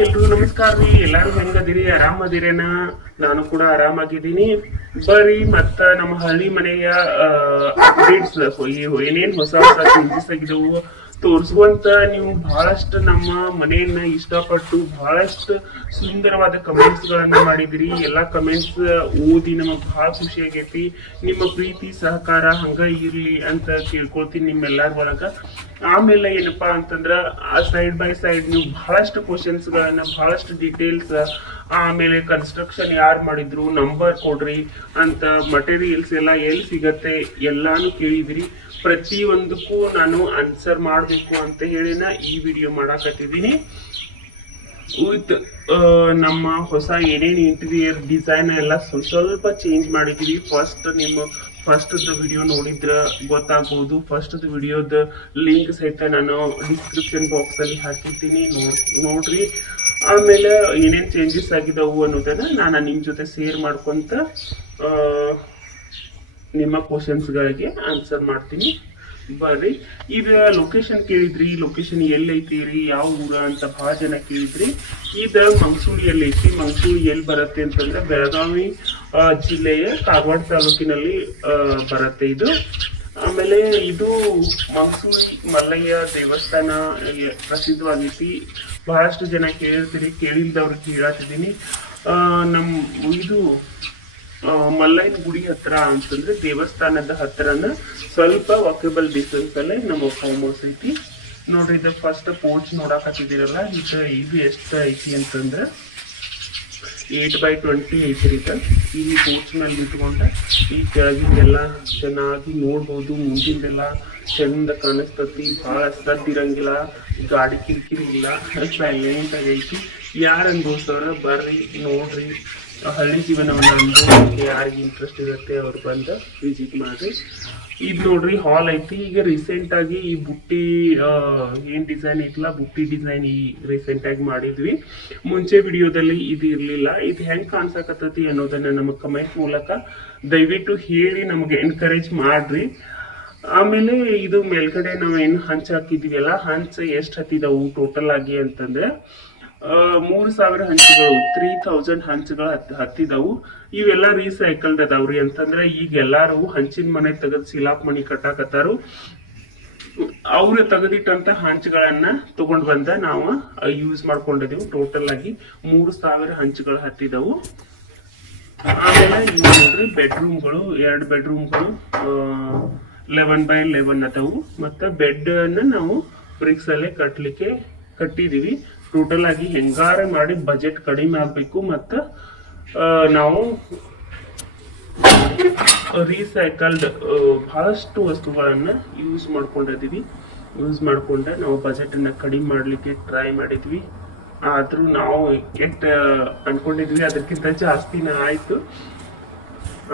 ಎಲ್ರಿಗೂ ನಮಸ್ಕಾರ ರೀ. ಎಲ್ಲಾರು ಹೆಂಗದಿರಿ? ಆರಾಮದಿರೇನ? ನಾನು ಕೂಡ ಆರಾಮಾಗಿದ್ದೀನಿ. ಬರ್ರಿ ಮತ್ತ ನಮ್ಮ ಹಳ್ಳಿ ಮನೆಯ ಅಪ್ಡೇಟ್ಸ್ ಏನೇನ್ ಹೊಸ ಹೊಸ ಚೇಂಜಸ್ ಆಗಿದವು ತೋರ್ಸುವಂತ. ನೀವು ಬಹಳಷ್ಟು ನಮ್ಮ ಮನೆಯನ್ನ ಇಷ್ಟಪಟ್ಟು ಬಹಳಷ್ಟು ಸುಂದರವಾದ ಕಮೆಂಟ್ಸ್ ಗಳನ್ನ ಮಾಡಿದಿರಿ. ಎಲ್ಲಾ ಕಮೆಂಟ್ಸ್ ಓದಿ ನಮಗ್ ಬಹಳ ಖುಷಿ ಆಗೈತಿ. ನಿಮ್ಮ ಪ್ರೀತಿ ಸಹಕಾರ ಹಂಗ ಇರ್ಲಿ ಅಂತ ಕೇಳ್ಕೊಳ್ತೀನಿ ನಿಮ್ಮೆಲ್ಲಾರ ಒಳಗ. ಆಮೇಲೆ ಏನಪ್ಪಾ ಅಂತಂದ್ರ ಸೈಡ್ ಬೈ ಸೈಡ್ ನೀವು ಬಹಳಷ್ಟು ಕ್ವಶನ್ಸ್ ಗಳನ್ನ ಬಹಳಷ್ಟು ಡೀಟೇಲ್ಸ್, ಆಮೇಲೆ ಕನ್ಸ್ಟ್ರಕ್ಷನ್ ಯಾರು ಮಾಡಿದ್ರು, ನಂಬರ್ ಕೊಡ್ರಿ ಅಂತ, ಮಟೀರಿಯಲ್ಸ್ ಎಲ್ಲ ಎಲ್ಲಿ ಸಿಗತ್ತೆ ಎಲ್ಲಾನು ಕೇಳಿದ್ರಿ. ಪ್ರತಿಯೊಂದಕ್ಕೂ ನಾನು ಆನ್ಸರ್ ಮಾಡಬೇಕು ಅಂತ ಹೇಳಿನ ಈ ವಿಡಿಯೋ ಮಾಡಾಕತ್ತಿದ್ದೀನಿ. ವಿತ್ ನಮ್ಮ ಹೊಸ ಏನೇನು ಇಂಟೀರಿಯರ್ ಡಿಸೈನ್ ಎಲ್ಲ ಸ್ವಲ್ಪ ಚೇಂಜ್ ಮಾಡಿದೀವಿ. ಫಸ್ಟ್ ವಿಡಿಯೋ ನೋಡಿದ್ರ ಗೊತ್ತಾಗ್ಬೋದು. ಫಸ್ಟ್ ವಿಡಿಯೋದ ಲಿಂಕ್ ಸಹಿತ ನಾನು ಡಿಸ್ಕ್ರಿಪ್ಷನ್ ಬಾಕ್ಸ್ ಅಲ್ಲಿ ಹಾಕಿರ್ತೀನಿ, ನೋಡ್ರಿ. ಆಮೇಲೆ ಏನೇನ್ ಚೇಂಜಸ್ ಆಗಿದವು ಅನ್ನೋದನ್ನ ನಾನು ನಿಮ್ ಜೊತೆ ಶೇರ್ ಮಾಡ್ಕೊಂತ ನಿಮ್ಮ ಕ್ವಶನ್ಸ್ ಗಳಿಗೆ ಆನ್ಸರ್ ಮಾಡ್ತೀನಿ. ಬರ್ರಿ. ಈಗ ಲೊಕೇಶನ್ ಕೇಳಿದ್ರಿ, ಲೊಕೇಶನ್ ಎಲ್ಲಿ ಐತಿರಿ, ಯಾವ ಊರ ಅಂತ ಬಹಳ ಜನ ಕೇಳಿದ್ರಿ. ಇದ ಮಂಗಸೂಳಿಯಲ್ಲಿ ಐತಿ. ಮಂಗಸೂಳಿ ಎಲ್ಲಿ ಬರುತ್ತೆ ಅಂತಂದ್ರೆ ಬೆಳಗಾವಿ ಜಿಲ್ಲೆಯ ಕಾಗವಾಡ ತಾಲೂಕಿನಲ್ಲಿ ಬರುತ್ತೆ ಇದು. ಆಮೇಲೆ ಇದು ಮಂಗಸೂಳಿ ಮಲ್ಲಯ್ಯ ದೇವಸ್ಥಾನ ಪ್ರಸಿದ್ಧವಾಗೈತಿ. ಬಹಳಷ್ಟು ಜನ ಕೇಳಿರ್ತೀರಿ, ಕೇಳಿಲ್ದವ್ರಿಗೆ ಹೇಳತ್ತಿದ್ದೀನಿ. ಇದು ಮಲ್ಲಯ್ಯನ ಗುಡಿ ಹತ್ರ ಅಂತಂದ್ರೆ ದೇವಸ್ಥಾನದ ಹತ್ರನ ಸ್ವಲ್ಪ ವಾಕೇಬಲ್ ಡಿಸ್ಟೆನ್ಸ್ ಅಲ್ಲೇ ನಮ್ಮ ಫಾರ್ಮ್ ಹೌಸ್ ಐತಿ. ನೋಡ್ರಿ, ಇದು ಫಸ್ಟ್ ಪೋರ್ಚ್ ನೋಡಾಕತ್ತಿದಿರಲ್ಲ, ಇದು ಎಷ್ಟು ಐತಿ ಅಂತಂದ್ರೆ 8x20 ಐತ್ರಿ. ಈ ಪೋರ್ಚ್ ಮೇಲೆ ನಿಂತ್ಕೊಂಡ ಈ ಕೆಳಗಿಂದೆಲ್ಲ ಚೆನ್ನಾಗಿ ನೋಡ್ಬೋದು. ಮುಂದಿಂದೆಲ್ಲ ಚಂದ ಕಾಣಿಸ್ತತಿ, ಬಹಳ ಸದ್ದಿರಂಗಿಲ್ಲ, ಗಾಡಿ ಕಿರಿಕಿರಿ ಇಲ್ಲ, ಸೈಲೆಂಟ್ ಆಗೈತಿ. ಯಾರು ಅನ್ಭವಿಸೋರ ಬರ್ರಿ ನೋಡ್ರಿ. ಹಳ್ಳಿ ಜೀವನವನ್ನ ಅನುಭವಿಸಕ್ಕೆ ಯಾರಿಗೆ ಇಂಟ್ರೆಸ್ಟ್ ಇರುತ್ತೆ ಅವ್ರು ಬಂದು ವಿಸಿಟ್ ಮಾಡ್ರಿ. ಇದು ನೋಡ್ರಿ ಹಾಲ್ ಐತಿ. ಈಗ ರೀಸೆಂಟ್ ಆಗಿ ಈ ಬುಟ್ಟಿ ಏನ್ ಡಿಸೈನ್ ಐತಿಲ್ಲ, ಬುಟ್ಟಿ ಡಿಸೈನ್ ಈ ರೀಸೆಂಟ್ ಆಗಿ ಮಾಡಿದ್ವಿ. ಮುಂಚೆ ವಿಡಿಯೋದಲ್ಲಿ ಇದು ಇರ್ಲಿಲ್ಲ. ಇದು ಹೆಂಗ್ ಕಾಣ್ಸಕತ್ತತಿ ಅನ್ನೋದನ್ನ ನಮಗ್ ಕಮೆಂಟ್ ಮೂಲಕ ದಯವಿಟ್ಟು ಹೇಳಿ ನಮಗೆ ಎನ್ಕರೇಜ್ ಮಾಡ್ರಿ. ಆಮೇಲೆ ಇದು ಮೇಲ್ಗಡೆ ನಾವ್ ಏನ್ ಹಂಚ್ ಹಾಕಿದ್ವಿ ಅಲ್ಲ, ಹಂಚ್ ಎಷ್ಟ್ ಹತ್ತಿದವು ಟೋಟಲ್ ಆಗಿ ಅಂತಂದ್ರೆ 3000 ಹಂಚುಗಳು, 3000 ಹಂಚುಗಳು ಹತ್ತಿದವು. ಇವೆಲ್ಲ ರೀಸೈಕಲ್ಡ್ ಅದಾವ್ರಿ. ಅಂತಂದ್ರೆ ಈಗ ಎಲ್ಲಾರು ಹಂಚಿನ ಮನೆ ತೆಗೆದು ಸಿಲಾಪ್ ಮನಿ ಕಟ್ಟಾಕತ್ತಾರು. ಅವ್ರು ತೆಗೆದಿಟ್ಟಂತ ಹಂಚುಗಳನ್ನ ತಗೊಂಡ್ ಬಂದ ನಾವು ಯೂಸ್ ಮಾಡ್ಕೊಂಡಿದೀವಿ. ಟೋಟಲ್ ಆಗಿ 3000 ಹಂಚುಗಳು ಹತ್ತಿದವು. ಆಮೇಲೆ ಇವು ನೋಡ್ರಿ ಬೆಡ್ರೂಮ್ಗಳು, 2 ಬೆಡ್ರೂಮ್ಗಳು 11x11 ಅದಾವು. ಮತ್ತೆ ಬೆಡ್ ಅನ್ನ ನಾವು ಬ್ರಿಕ್ಸ್ ಅಲ್ಲೇ ಕಟ್ಟಿದೀವಿ. ಟೋಟಲ್ ಆಗಿ ಹೆಂಗಾರ ಮಾಡಿ ಬಜೆಟ್ ಕಡಿಮೆ ಆಗ್ಬೇಕು. ಮತ್ತ ನಾವು ರೀಸೈಕಲ್ಡ್ ಬಹಳಷ್ಟು ವಸ್ತುಗಳನ್ನ ಯೂಸ್ ಮಾಡ್ಕೊಂಡೆ ನಾವು ಬಜೆಟ್ ಅನ್ನ ಕಡಿಮೆ ಮಾಡ್ಲಿಕ್ಕೆ ಟ್ರೈ ಮಾಡಿದ್ವಿ. ಆದ್ರೂ ನಾವು ಕೆಟ್ಟ ಅನ್ಕೊಂಡಿದ್ವಿ ಅದಕ್ಕಿಂತ ಜಾಸ್ತಿನ ಆಯ್ತು.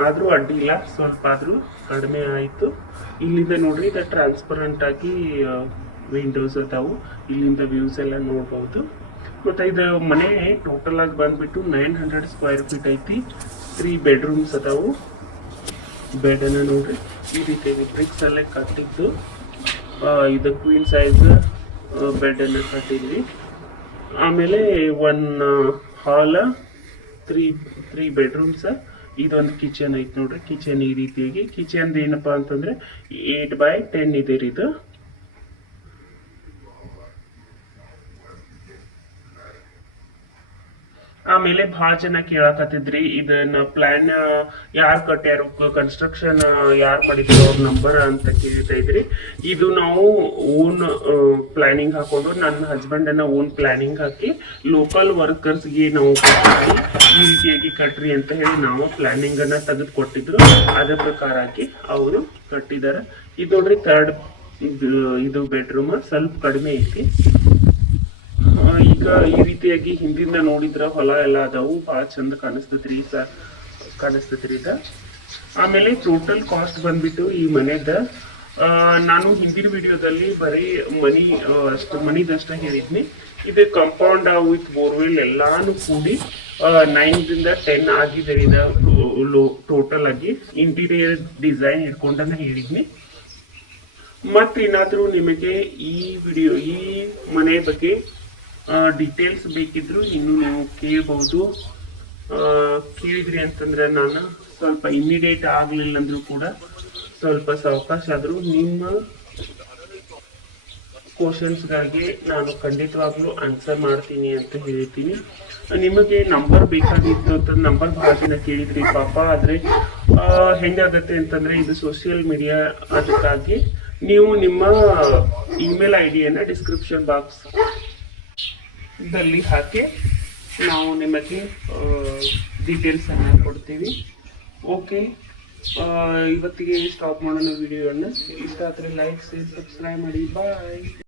ಆದ್ರೂ ಅಡ್ಡಿಲ್ಲ, ಸ್ವಲ್ಪ ಆದ್ರೂ ಕಡಿಮೆ ಆಯ್ತು. ಇಲ್ಲಿಂದ ನೋಡ್ರಿ, ಇದು ಟ್ರಾನ್ಸ್ಪರೆಂಟ್ ಆಗಿ ವಿಂಡೋಸ್ ಅದಾವು. ಇಲ್ಲಿಂದ ವ್ಯೂಸ್ ಎಲ್ಲ ನೋಡ್ಬಹುದು. ಮತ್ತೆ ಇದು ಮನೆ ಟೋಟಲ್ ಆಗಿ ಬಂದ್ಬಿಟ್ಟು 900 ಸ್ಕ್ವೇರ್ ಫೀಟ್ ಐತಿ. 3 ಬೆಡ್ರೂಮ್ಸ್ ಅದಾವು. ಬೆಡ್ ಅನ್ನ ನೋಡ್ರಿ ಈ ರೀತಿ ಬ್ರಿಕ್ಸ್ ಅಲ್ಲೇ ಕಟ್ಟಿದ್ದು. ಇದು ಕ್ವೀನ್ ಸೈಜ್ ಬೆಡ್ ಅನ್ನ ಕಟ್ಟಿದ್ವಿ. ಆಮೇಲೆ 1 ಹಾಲ್, 3 ಬೆಡ್ರೂಮ್ಸ್. ಇದೊಂದು ಕಿಚನ್ ಐತಿ ನೋಡ್ರಿ. ಕಿಚನ್ ಈ ರೀತಿಯಾಗಿ, ಕಿಚನ್ ಏನಪ್ಪಾ ಅಂತಂದ್ರೆ 8x10 ಇದೆ ರೀ ಇದು. ಆಮೇಲೆ ಬಹಳ ಜನ ಕೇಳಕತ್ತಿದ್ರಿ ಇದನ್ನ ಪ್ಲಾನ್ ಯಾರು ಕಟ್ಟ್ಯಾರು, ಕನ್ಸ್ಟ್ರಕ್ಷನ್ ಯಾರು ಮಾಡಿದ್ರು ಅವ್ರ ನಂಬರ್ ಅಂತ ಕೇಳ್ತಾ ಇದ್ರಿ. ಇದು ನಾವು ಓನ್ ಪ್ಲಾನಿಂಗ್ ಹಾಕೊಂಡು, ನನ್ನ ಹಸ್ಬೆಂಡ್ ಅನ್ನ ಓನ್ ಪ್ಲಾನಿಂಗ್ ಹಾಕಿ ಲೋಕಲ್ ವರ್ಕರ್ಸ್ಗೆ ನಾವು ಈ ರೀತಿಯಾಗಿ ಕಟ್ರಿ ಅಂತ ಹೇಳಿ ನಾವು ಪ್ಲಾನಿಂಗ್ ಅನ್ನ ತೆಗೆದು ಕೊಟ್ಟಿದ್ರು. ಅದ್ರ ಪ್ರಕಾರ ಆಗಿ ಅವರು ಕಟ್ಟಿದಾರೆ. ಇದು ನೋಡ್ರಿ ಥರ್ಡ್ ಇದು ಬೆಡ್ರೂಮ್ ಸ್ವಲ್ಪ ಕಡಿಮೆ ಐತಿ. ಈಗ ಈ ರೀತಿಯಾಗಿ ಹಿಂದಿಂದ ನೋಡಿದ್ರ ಹೊಲ ಎಲ್ಲ ಅದಾವು, ಬಹಳ ಚಂದ ಕಾಣಿಸ್ತೈತ್ರಿ ಇದ. ಆಮೇಲೆ ಟೋಟಲ್ ಕಾಸ್ಟ್ ಬಂದ್ಬಿಟ್ಟು ಈ ಮನೆದ ನಾನು ಹಿಂದಿನ ವಿಡಿಯೋದಲ್ಲಿ ಬರೀ ಮನಿದಷ್ಟ ಹೇಳಿದ್ನಿ. ಇದು ಕಾಂಪೌಂಡ್ ವಿತ್ ಬೋರ್ವೆಲ್ ಎಲ್ಲಾನು ಕೂಡಿ 9ರಿಂದ 10 ಆಗಿದೆ ಟೋಟಲ್ ಆಗಿ. Interior design ಇಟ್ಕೊಂಡನ್ನ ಹೇಳಿದ್ನಿ. ಮತ್ತೇನಾದ್ರೂ ನಿಮಗೆ ಈ ಮನೆ ಬಗ್ಗೆ ಡೀಟೇಲ್ಸ್ ಬೇಕಿದ್ರು ಇನ್ನೂ ನೀವು ಕೇಳ್ಬೋದು. ಕೇಳಿದ್ರಿ ಅಂತಂದ್ರೆ ನಾನು ಸ್ವಲ್ಪ ಇಮಿಡಿಯೇಟ್ ಆಗಲಿಲ್ಲ ಅಂದರೂ ಕೂಡ ಸ್ವಲ್ಪ ಸಾವಕಾಶ ಆದರೂ ನಿಮ್ಮ ಕ್ವಶನ್ಸ್ಗಾಗಿ ನಾನು ಖಂಡಿತವಾಗ್ಲೂ ಆನ್ಸರ್ ಮಾಡ್ತೀನಿ ಅಂತ ಹೇಳ್ತೀನಿ. ನಿಮಗೆ ನಂಬರ್ ಬೇಕಾಗಿತ್ತು ಅಂತ ನಂಬರ್ ಭಾಳ ಜನ ಕೇಳಿದ್ರಿ ಪಾಪ. ಆದರೆ ಹೆಂಗಾಗತ್ತೆ ಅಂತಂದರೆ ಇದು ಸೋಷಿಯಲ್ ಮೀಡಿಯಾ, ಅದಕ್ಕಾಗಿ ನೀವು ನಿಮ್ಮ ಇಮೇಲ್ ಐ ಡಿಯನ್ನು ಡಿಸ್ಕ್ರಿಪ್ಷನ್ ಬಾಕ್ಸ್ದಲ್ಲಿ ಹಾಕಿ ನಾವು ನಿಮಗೆ ಡೀಟೇಲ್ಸನ್ನು ಕೊಡ್ತೀವಿ. ಓಕೆ, ಇವತ್ತಿಗೆ ಸ್ಟಾಪ್ ಮಾಡೋಣ ವಿಡಿಯೋವನ್ನು. ಇಷ್ಟ ಆದರೆ ಲೈಕ್, ಶೇರ್, ಸಬ್ಸ್ಕ್ರೈಬ್ ಮಾಡಿ. ಬಾಯ್.